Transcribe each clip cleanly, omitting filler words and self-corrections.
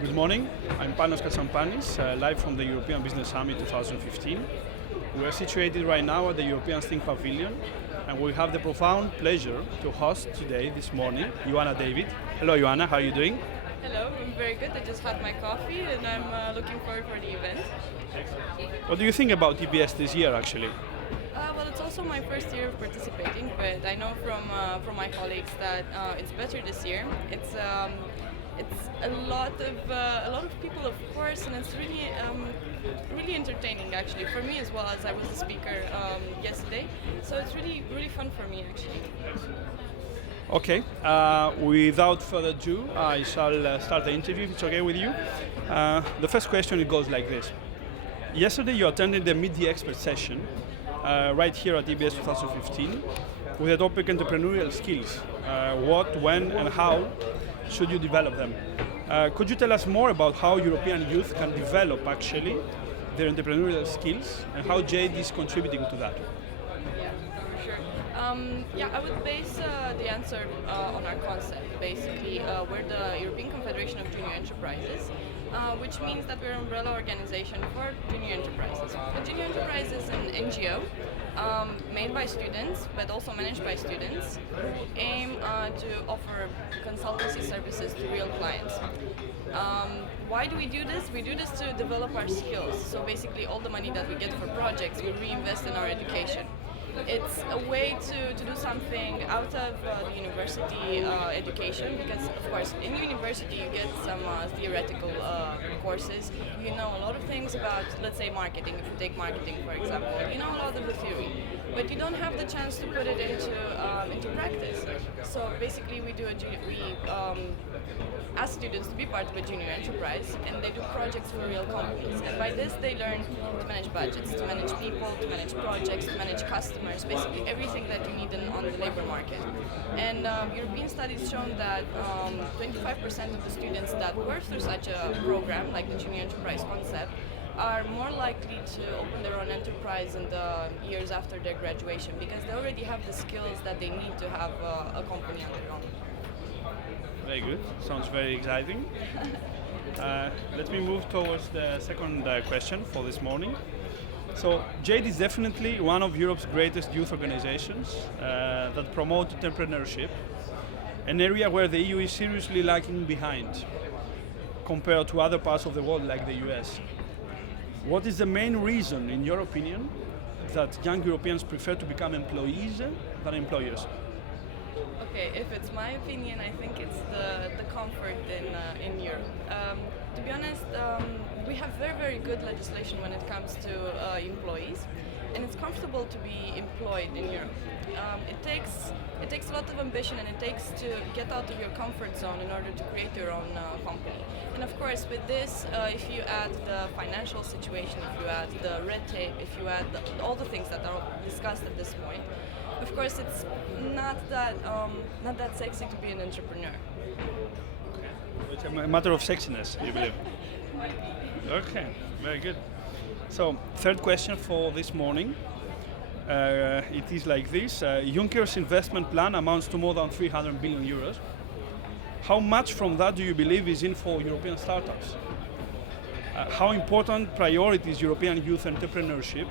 Good morning. I'm Panos Katsampanis, live from the European Business Summit 2015. We are situated right now at the European Sting pavilion, and we have the profound pleasure to host today, this morning, Ioana David. Hello, Ioana. How are you doing? Hello, I'm very good. I just had my coffee and I'm looking forward for the event. What do you think about EBS this year, actually? Well, it's also my first year of participating, but I know from my colleagues that it's better this year. It's a lot of people, of course, and it's really entertaining actually for me as well, as I was a speaker yesterday. So it's really fun for me actually. Okay, without further ado, I shall start the interview if it's okay with you. The first question, it goes like this. Yesterday you attended the Meet the Expert session right here at EBS 2015 with the topic entrepreneurial skills. What, when and how should you develop them? Could you tell us more about how European youth can develop actually their entrepreneurial skills and how JADE is contributing to that? Yeah, for sure. I would base the answer on our concept. Basically, we're the European Confederation of Junior Enterprises, which means that we're an umbrella organization for junior enterprises. A junior enterprise is an NGO made by students, but also managed by students, who aim to offer consultancy services to real clients. Why do we do this? We do this to develop our skills. So basically, all the money that we get for projects, we reinvest in our education. It's a way to do something out of the university education, because of course in university you get some theoretical courses. You know a lot of things about, let's say, marketing. If you take marketing for example, you know a lot of the theory, but you don't have the chance to put it into practice. So basically we ask students to be part of a junior enterprise, and they do projects for real companies, and by this they learn to manage budgets, to manage people, to manage projects, to manage customers, basically everything that you need on the labor market. And European studies shown that 25% of the students that work through such a program, like the junior enterprise concept, are more likely to open their own enterprise in the years after their graduation, because they already have the skills that they need to have a company on their own. Very good. Sounds very exciting. Let me move towards the second question for this morning. So, JADE is definitely one of Europe's greatest youth organizations that promote entrepreneurship, an area where the EU is seriously lagging behind compared to other parts of the world like the US. What is the main reason, in your opinion, that young Europeans prefer to become employees than employers? Okay, if it's my opinion, I think it's the comfort in Europe. To be honest, we have very good legislation when it comes to employees, and it's comfortable to be employed in Europe. It takes a lot of ambition, and it takes to get out of your comfort zone in order to create your own company. And of course, with this, if you add the financial situation, if you add the red tape, if you add all the things that are discussed at this point, of course, it's not that sexy to be an entrepreneur. It's a matter of sexiness, you believe? Okay, very good. So, third question for this morning. It is like this. Juncker's investment plan amounts to more than 300 billion euros. How much from that do you believe is in for European startups? How important priority is European youth entrepreneurship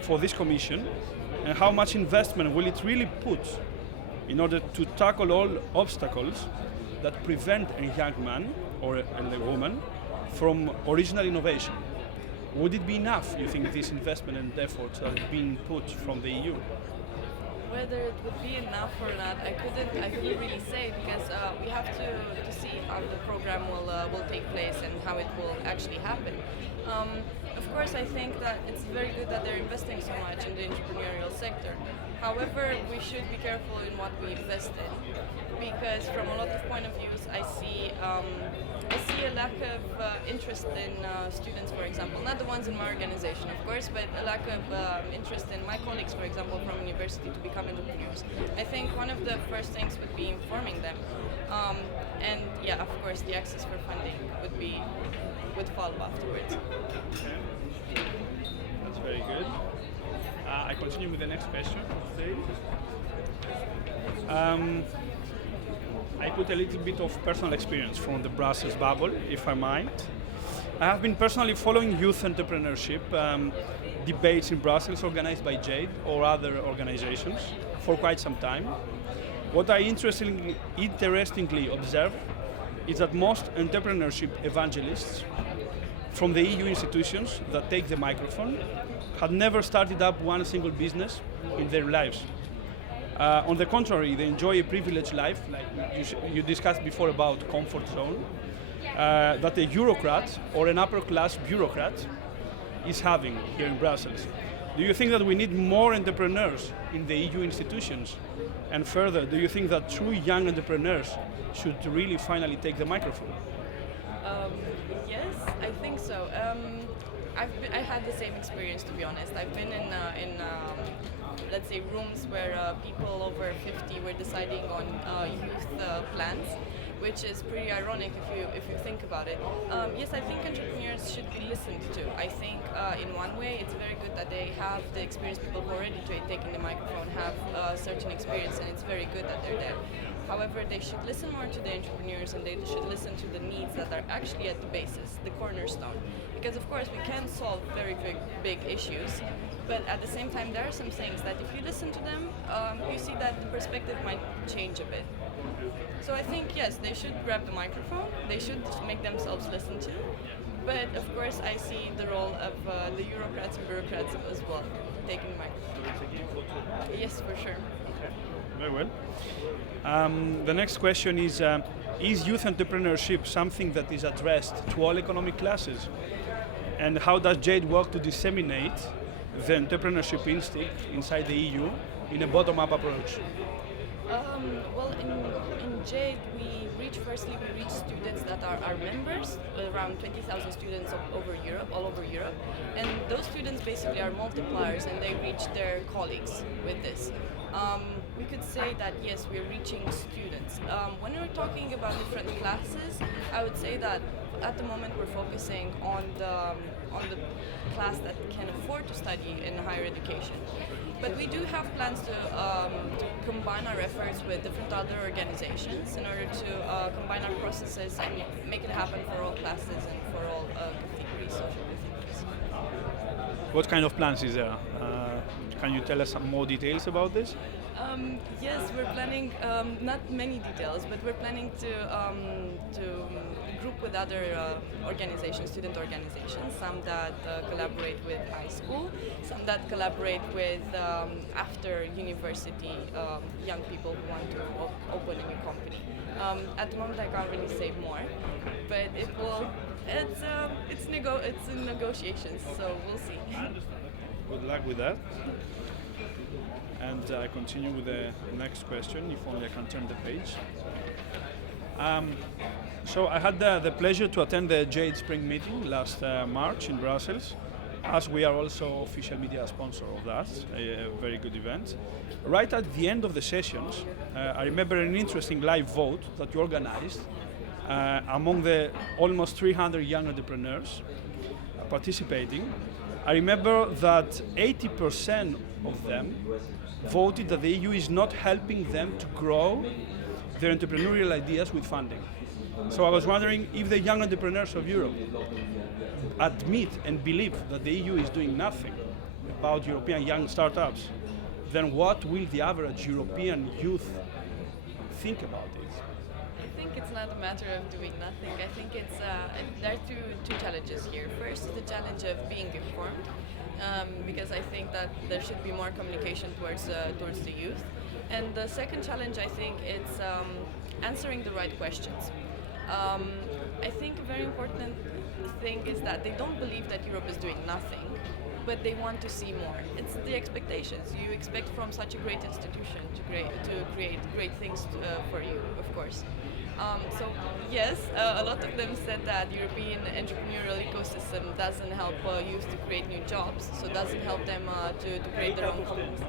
for this Commission? And how much investment will it really put in order to tackle all obstacles that prevent a young man or a woman from original innovation? Would it be enough, you think, this investment and efforts that have been put from the EU? Whether it would be enough or not, I couldn't really say, because we have to see how the program will take place and how it will actually happen. Of course, I think that it's very good that they're investing so much in the entrepreneurial sector. However, we should be careful in what we invest in, because from a lot of point of views, I see a lack of interest in students, for example, not the ones in my organization, of course, but a lack of interest in my colleagues, for example, from university to become entrepreneurs. I think one of the first things would be informing them, and yeah, of course, the access for funding would follow afterwards. That's very good. I continue with the next question. I put a little bit of personal experience from the Brussels bubble, if I might. I have been personally following youth entrepreneurship debates in Brussels organized by JADE or other organizations for quite some time. What I interestingly observe is that most entrepreneurship evangelists from the EU institutions that take the microphone had never started up one single business in their lives. On the contrary, they enjoy a privileged life, like you discussed before about comfort zone, that a Eurocrat or an upper class bureaucrat is having here in Brussels. Do you think that we need more entrepreneurs in the EU institutions? And further, do you think that true young entrepreneurs should really finally take the microphone? Yes, I think so. I had the same experience, to be honest. I've been in let's say, rooms where people over 50 were deciding on youth plans, which is pretty ironic if you think about it. Yes, I think entrepreneurs should be listened to. I think in one way it's very good that they have the experienced people who are already taking the microphone, have certain experience, and it's very good that they're there. However, they should listen more to the entrepreneurs, and they should listen to the needs that are actually at the basis, the cornerstone. Because of course we can solve very big issues, but at the same time there are some things that if you listen to them, you see that the perspective might change a bit. So I think yes, they should grab the microphone, they should make themselves listened to, but of course I see the role of the Eurocrats and bureaucrats as well, taking the microphone. Yes, for sure. Okay. Very well. The next question is youth entrepreneurship something that is addressed to all economic classes? And how does JADE work to disseminate the entrepreneurship instinct inside the EU in a bottom-up approach? Well, in JADE, we reach students that are our members, around 20,000 students all over Europe, and those students basically are multipliers, and they reach their colleagues with this. We could say that yes, we're reaching students. When we're talking about different classes, I would say that at the moment we're focusing on the class that can afford to study in higher education. But we do have plans to combine our efforts with different other organizations in order to combine our processes and make it happen for all classes and for all categories, social categories. What kind of plans is there? Can you tell us some more details about this? Yes, we're planning, not many details, but we're planning to group with other organizations, student organizations, some that collaborate with high school, some that collaborate with after university young people who want to open a new company. At the moment I can't really say more, but it's in negotiations, so we'll see. Good luck with that. And I continue with the next question, if only I can turn the page. So I had the pleasure to attend the JADE Spring Meeting last March in Brussels, as we are also official media sponsor of that, a very good event. Right at the end of the sessions, I remember an interesting live vote that you organized among the almost 300 young entrepreneurs participating. I remember that 80% of them voted that the EU is not helping them to grow their entrepreneurial ideas with funding. So I was wondering if the young entrepreneurs of Europe admit and believe that the EU is doing nothing about European young startups, then what will the average European youth think about it? I think it's not a matter of doing nothing. I think there are two challenges here. First is the challenge of being informed, because I think that there should be more communication towards the youth. And the second challenge, I think, it's answering the right questions. I think a very important thing is that they don't believe that Europe is doing nothing, but they want to see more. It's the expectations. You expect from such a great institution to create great things for you, of course. So yes, a lot of them said that European entrepreneurial ecosystem doesn't help youth to create new jobs, so doesn't help them to create their own companies.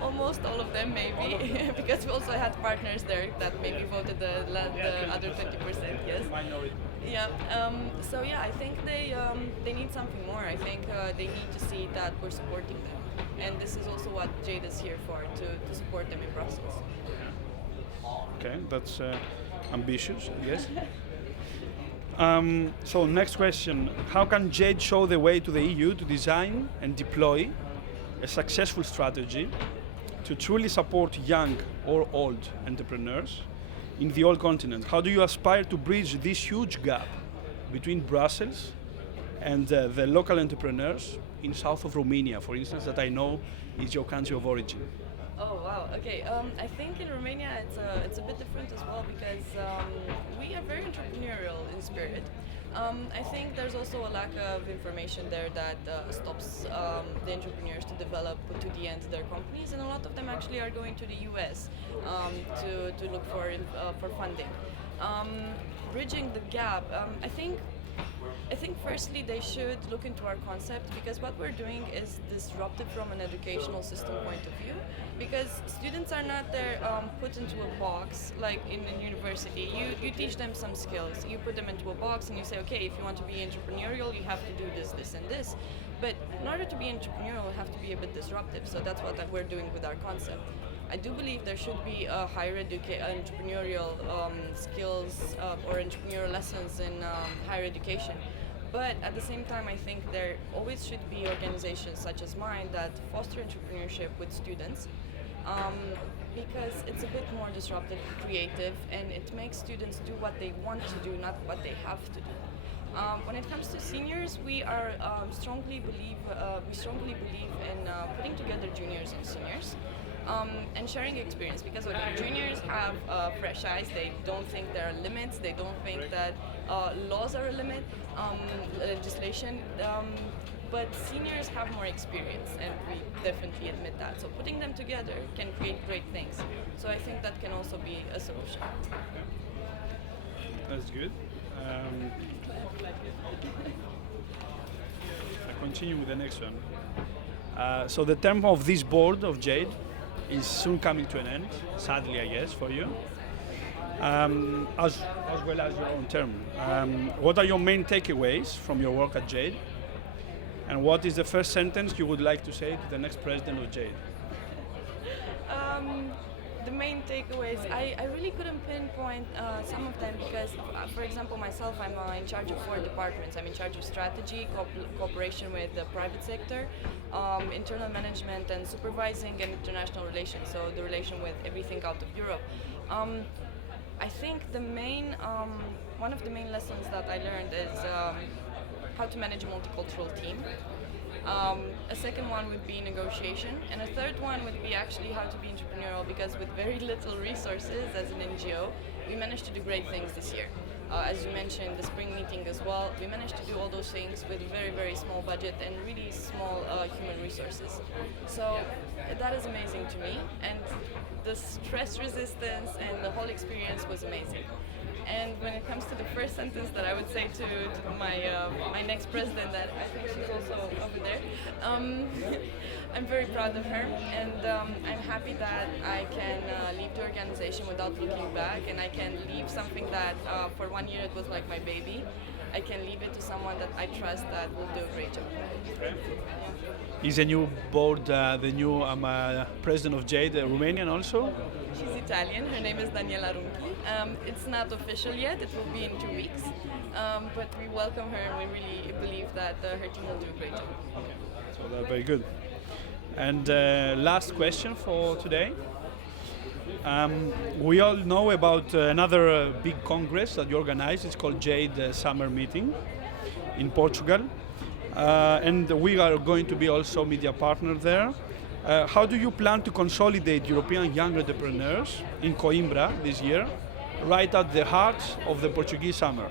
Almost all of them, maybe, because we also had partners there that maybe voted the other 20%. Yes. Yeah. So yeah, I think they need something more. I think they need to see that we're supporting them, and this is also what JADE is here for, to support them in Brussels. Okay, that's ambitious, yes. So next question, how can JADE show the way to the EU to design and deploy a successful strategy to truly support young or old entrepreneurs in the whole continent? How do you aspire to bridge this huge gap between Brussels and the local entrepreneurs in south of Romania, for instance, that I know is your country of origin? Oh wow. Okay. I think in Romania it's a bit different as well because we are very entrepreneurial in spirit. I think there's also a lack of information there that stops the entrepreneurs to develop to the end their companies, and a lot of them actually are going to the US to look for funding. Bridging the gap. I think firstly they should look into our concept, because what we're doing is disruptive from an educational system point of view, because students are not there put into a box like in a university. You teach them some skills, you put them into a box and you say, okay, if you want to be entrepreneurial you have to do this, this and this. But in order to be entrepreneurial you have to be a bit disruptive, so that's what we're doing with our concept. I do believe there should be higher entrepreneurial skills or entrepreneurial lessons in higher education. But at the same time, I think there always should be organizations such as mine that foster entrepreneurship with students, because it's a bit more disruptive, creative, and it makes students do what they want to do, not what they have to do. When it comes to seniors, we strongly believe in putting together juniors and seniors. And sharing experience, because juniors have fresh eyes, they don't think there are limits, they don't think that laws are a limit, legislation, but seniors have more experience, and we definitely admit that. So putting them together can create great things. So I think that can also be a solution. That's good. I continue with the next one. So the term of this board of JADE is soon coming to an end, sadly I guess, for you, as well as your own term. What are your main takeaways from your work at JADE, and what is the first sentence you would like to say to the next president of JADE? The main takeaways, I really couldn't pinpoint some of them because, for example, myself, I'm in charge of 4 departments. I'm in charge of strategy, cooperation with the private sector, internal management, and supervising and international relations, so the relation with everything out of Europe. I think one of the main lessons that I learned is how to manage a multicultural team. A second one would be negotiation, and a third one would be actually how to be entrepreneurial, because with very little resources as an NGO, we managed to do great things this year. As you mentioned, the spring meeting as well, we managed to do all those things with a very, very small budget and really small human resources. So that is amazing to me, and the stress resistance and the whole experience was amazing. And when it comes to the first sentence that I would say to my next president, that I think she's also over there, I'm very proud of her, and I'm happy that I can leave the organization without looking back, and I can leave something that for 1 year it was like my baby. I can leave it to someone that I trust that will do a great job. Is the new board, the new president of JADE, Romanian also? She's Italian. Her name is Daniela Runchi. It's not official yet. It will be in 2 weeks. But we welcome her, and we really believe that her team will do a great job. Okay. So that's very good. And last question for today. We all know about another big congress that you organize. It's called JADE Summer Meeting in Portugal. And we are going to be also media partner there. How do you plan to consolidate European young entrepreneurs in Coimbra this year, right at the heart of the Portuguese summer?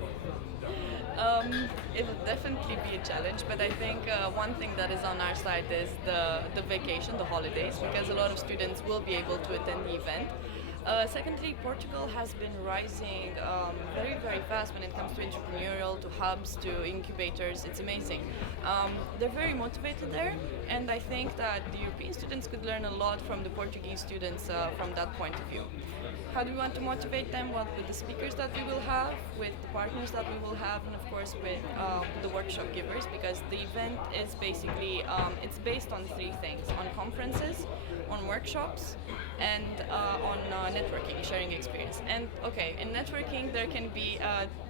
It will definitely be a challenge, but I think one thing that is on our side is the vacation, the holidays, because a lot of students will be able to attend the event. Secondly, Portugal has been rising very, very fast when it comes to entrepreneurial, to hubs, to incubators. It's amazing. They're very motivated there, and I think that the European students could learn a lot from the Portuguese students from that point of view. how do we want to motivate them? Well, with the speakers that we will have, with the partners that we will have, and of course with the workshop givers, because the event is basically, it's based on three things: on conferences, on workshops, and on networking, sharing experience. And okay, in networking there can be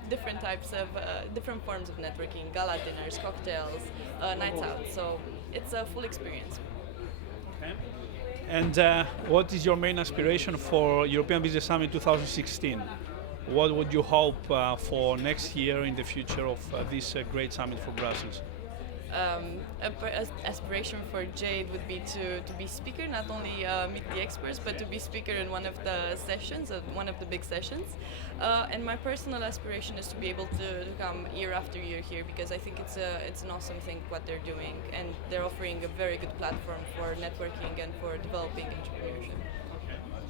different types of, different forms of networking: gala dinners, cocktails, nights out. So it's a full experience. Okay. And what is your main aspiration for European Business Summit 2016? What would you hope for next year in the future of this great summit for Brussels? Aspiration for JADE would be to be speaker, not only meet the experts, but to be speaker in one of the sessions, one of the big sessions. And my personal aspiration is to be able to come year after year here, because I think it's an awesome thing what they're doing, and they're offering a very good platform for networking and for developing entrepreneurship.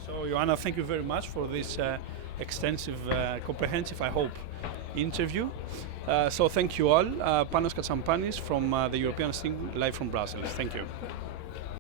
So Ioana, thank you very much for this extensive, comprehensive, I hope, interview. So thank you all. Panos Katsampanis from the European Sting, live from Brussels. Thank you.